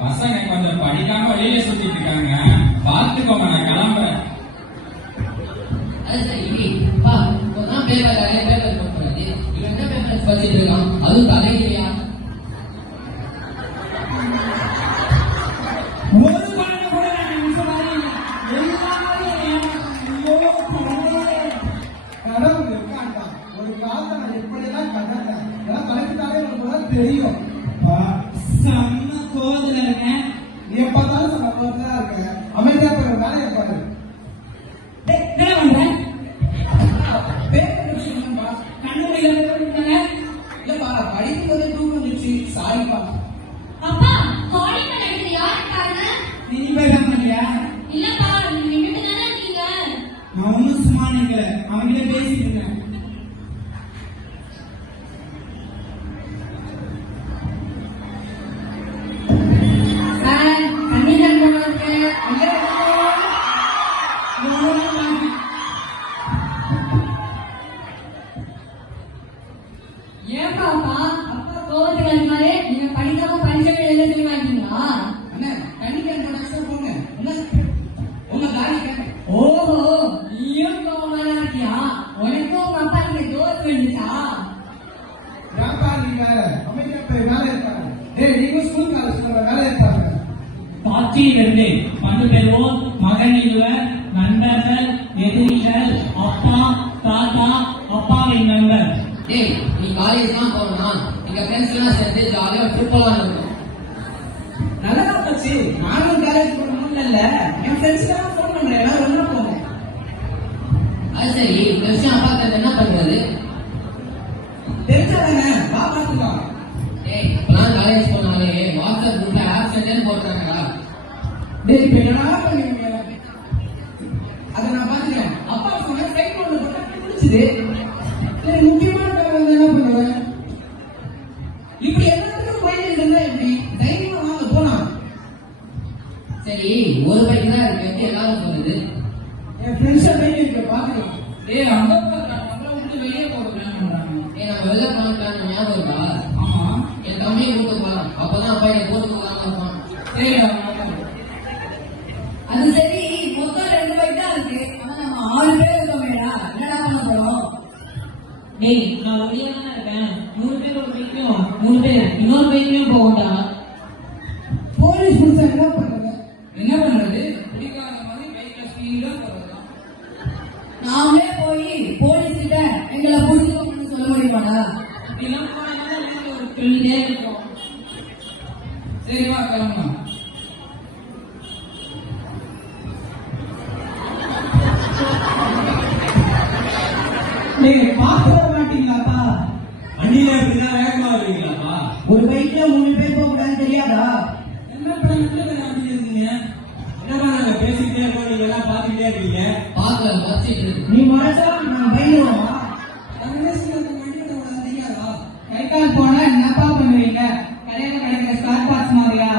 பசங்க கொஞ்சம் படிக்காம வெளியே சுத்திட்டு இருக்காங்க. பார்த்துக்கோங்க நான் கிளம்புறேன். அதுவும் தலைகிறியா தெரியும். yang patah sama என் ஃப்ரெண்ட்ஸ்லாம் ஃபோன் பண்ணுறேன் ஏன்னா ரொம்ப போவேன் அது சரி இந்த விஷயம் என்ன பண்றது தெரிஞ்சாதானே வா ஏய் இப்பெல்லாம் காலேஜ் போனாலே வாட்ஸ்அப் குரூப்ல ஆப்சென்ட்னு போடுறாங்களா டேய் பண்ணுவீங்க அதை நான் பார்த்துக்கிறேன். அப்பா சொன்ன சைட் ஒன்று சரி ஒரு பைக் தான் இருக்கு. வந்து எல்லாரும் சொல்லுது என் ஃப்ரெண்ட்ஸை பைக் இருக்கு பாக்கலாம் ஏ அந்த நம்மள விட்டு வெளியே போக பிளான் பண்றாங்க? ஏ நம்ம வெளில போன பிளான் ஞாபகம் இருக்கா? ஆமா. என் தம்பியை கூட்டு போலாம் அப்பதான் அப்பா என் போட்டு போலாம் இருப்பான். சரி அது சரி மொத்தம் ரெண்டு பைக் தான் இருக்கு. ஆனா நம்ம ஆறு பேர் இருக்கோமேடா என்னடா பண்ண போறோம்? டேய் நான் ஒடியா தான் இருக்கேன். நூறு பேர் ஒரு பைக்லயும் நூறு பேர். இன்னொரு பைக்லயும் போகட்டா பேசினா ஒரு பைக்ல மூணு பேர் போக கூடாதுன்னு தெரியாதா? என்ன இவ்வளவு நேரம் பேசிக்கிட்டே இருக்கோம் எல்லாம் பாத்துக்கிட்டே இருக்கீங்க? பாக்கல வச்சிட்டு நீ மறைச்சா நான் பயந்துருவோமா கை போனா என்னப்பா பண்ணுவீங்க? கல்யாணம் கிடைக்கிற ஸ்டார் பாக்ஸ் மாதிரியா?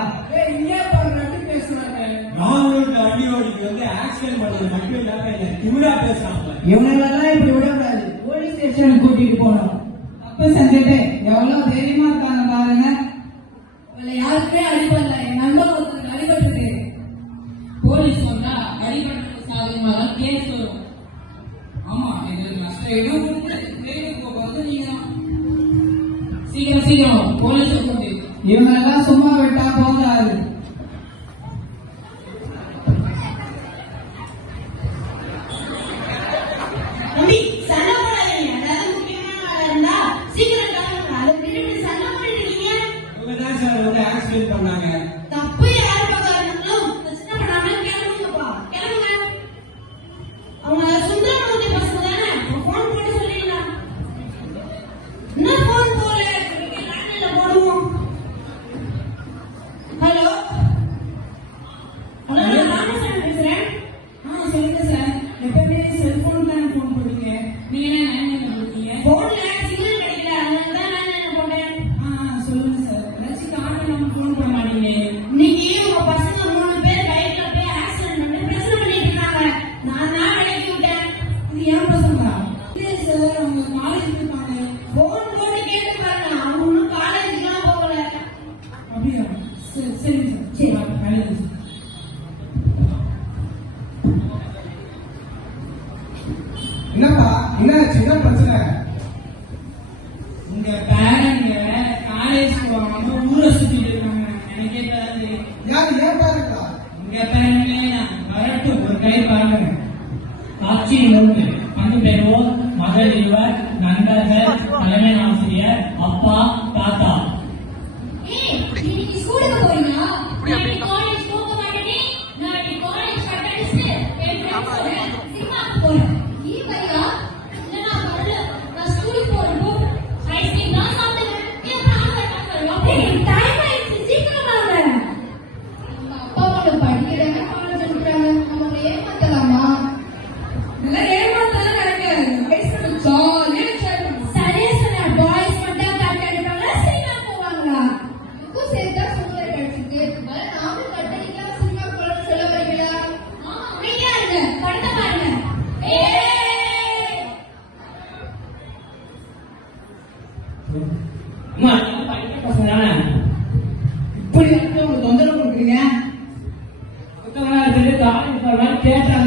இவனெல்லாம் இப்படி விடக்கூடாது. போலீஸ் ஸ்டேஷனுக்கு கூட்டிட்டு போனோம் அப்ப சந்திட்டு எவ்வளவு தைரியமா இருக்காங்க பாருங்க Fabiano.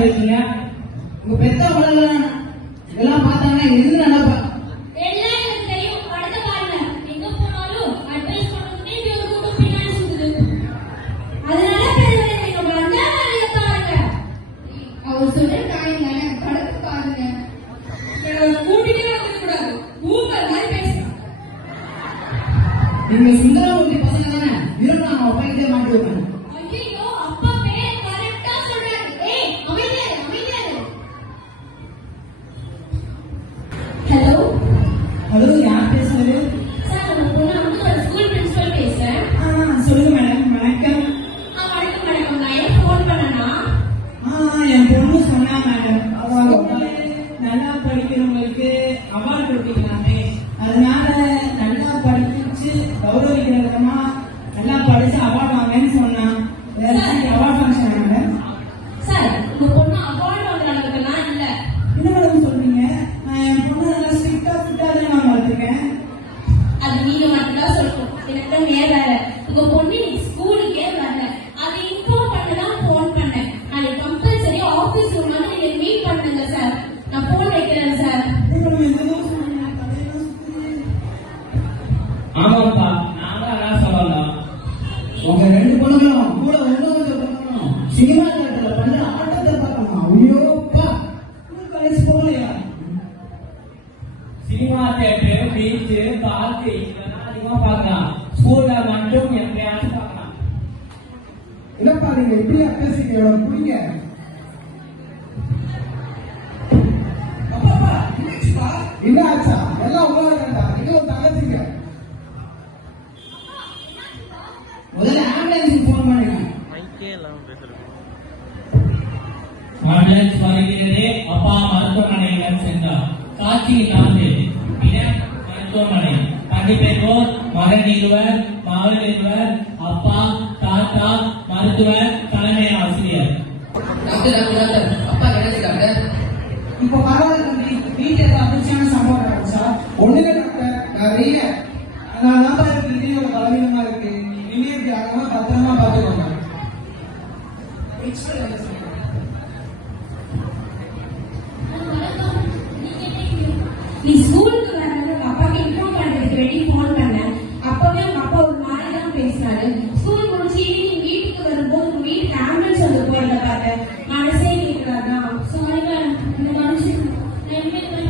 இருக்கீங்க. உங்க பெத்த உடல்ல இதெல்லாம் பார்த்தாங்கன்னா எது நல்லா ஆமாப்பா நானும் அதான் சொல்லலாம் உங்க ரெண்டு பொண்ணுங்களும் கூட இன்னொரு சினிமா நேரத்துல பண்ண ஆட்டத்தை பார்க்கணுமா? ஐயோப்பா காலேஜ் போகலையா? சினிமா தேட்டர் பீச்சு பார்க்கு அதிகமா பார்க்கலாம். ஸ்கூல்ல மட்டும் எப்பயாச்சும் பார்க்கலாம். என்னப்பா நீங்க பேசுங்க புரியுங்க என்ன ஆச்சா? எல்லாம் உங்களோட அப்பா மருத்துவமனையிடம் சென்றார். காட்சியின் ஆண்டு இடம் மருத்துவமனை. பண்டு பெற்றோர் மகன் இருவர் அப்பா தாத்தா மருத்துவர் தலைமை ஆசிரியர். போறத மனசே கேட்கலாதா சாரி இந்த மனுஷன் என்கிட்ட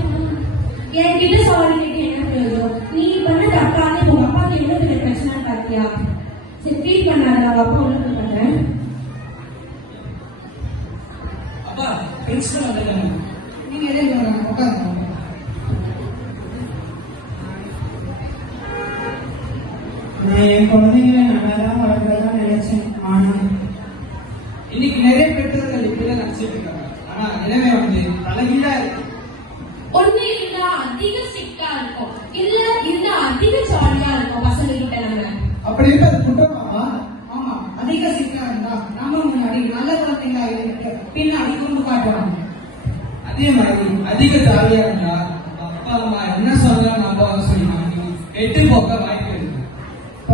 சாரி கேட்டு என்ன பிரயோஜனம்? நீ பண்ண தப்பான உங்க அப்பாவுக்கு என்ன பிரச்சனை பார்த்தியா சரி ஃபீல் பண்ணாத அவங்க அப்பா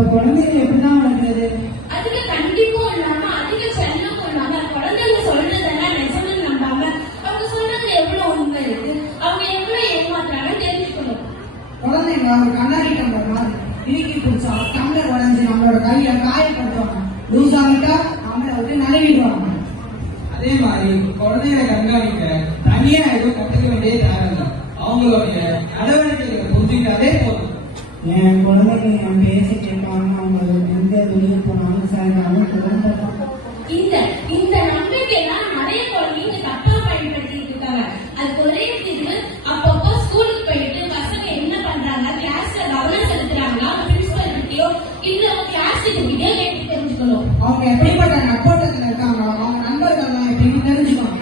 இப்ப குழந்தைகள் எப்படிதான் வளர்க்குறது அதிக கண்டிப்பும் இல்லாம அதிக செல்லமும் இல்லாம குழந்தைங்க சொல்றதெல்லாம் நிஜம்னு நம்பாம அவங்க சொல்றது எவ்வளவு உண்மை இருக்கு? அவங்க எவ்வளவு ஏமாத்துறாங்கன்னு தெரிஞ்சுக்கணும். குழந்தைங்க ஒரு கண்ணாடி டம்ளர் மாதிரி நீக்கி குடிச்சா டம்ளர் உடஞ்சி நம்மளோட கையை காயப்படுத்துவாங்க லூஸ் ஆகிட்டா நம்மளை விட்டு நழுவிடுவாங்க. அதே மாதிரி குழந்தைகளை கண்காணிக்க தனியா எதுவும் கத்துக்க வேண்டிய தேவையில்லை. அவங்களுடைய நடவடிக்கைகளை புரிஞ்சுக்கிட்டாலே போதும். என் குழந்தைங்க என் பேசி கேட்பாங்க அவங்க எந்த வெளியே போனாலும் குழந்தை இந்த இந்த நம்பிக்கையெல்லாம் நிறைய குழந்தைங்க தப்பா பயன்படுத்திட்டு இருக்காங்க. ஒரே தீர்வு அப்பப்போ ஸ்கூலுக்கு போயிட்டு பசங்க என்ன பண்றாங்க கிளாஸ்ல கவனம் செலுத்துறாங்களா பிரின்சிபல் கிட்டயோ இல்ல கிளாஸ் கிட்டயோ கேட்டு தெரிஞ்சுக்கணும். அவங்க எப்படிப்பட்ட நட்போட்டத்துல இருக்காங்க அவங்க நண்பர்கள்லாம் எப்படின்னு தெரிஞ்சுக்கணும்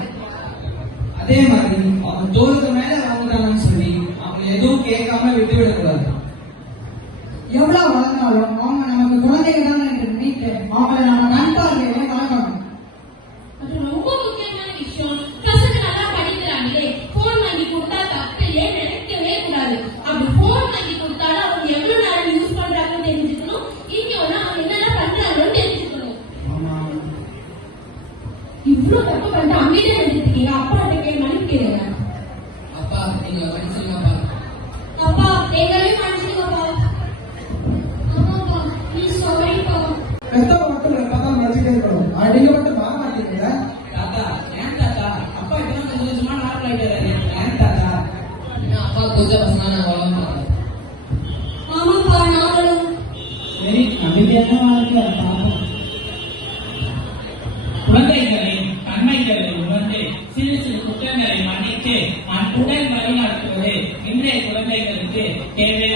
அதே மாதிரி அவங்க தூரத்து மேல வாங்குறாங்கன்னு சொல்லி அவங்க எதுவும் கேட்காம விட்டு விடக்கூடாது எவ்வளவு வளர்ந்தாலும் அவங்க நமக்கு குழந்தைங்க தான் என்று நினைத்து அவங்களை நம்ம நண்பர்களை வளர்க்கணும். அது ரொம்ப முக்கியமான விஷயம். பசங்க நல்லா படிக்கிறாங்களே போன் வாங்கி கொடுத்தா தப்பு இல்லையே நினைக்கவே கூடாது? அப்படி போன் வாங்கி கொடுத்தாலும் அவங்க எவ்வளவு நேரம் யூஸ் பண்றாங்கன்னு தெரிஞ்சுக்கணும். இங்க வந்து அவங்க என்னென்ன பண்றாங்கன்னு தெரிஞ்சுக்கணும். ஆமா. இவ்வளவு தப்பு பண்ணிட்டு அமைதியா இருந்துட்டீங்க. அப்பா கிட்ட மன்னிப்பு கேளுங்க. அப்பா நீங்க படிச்சிருங்கப்பா இன்னும் பசங்க நான் வளர்ந்தேன். ஆமாப்பா நாங்களும் சரி நம்பிக்கையான வாழ்க்கை பாப்போம். குழந்தைகளின் தன்மைகளை உணர்ந்து சிறு சிறு குற்றங்களை மன்னித்து அன்புடன் வழிநடத்துவது இன்றைய குழந்தைகளுக்கு தேவை.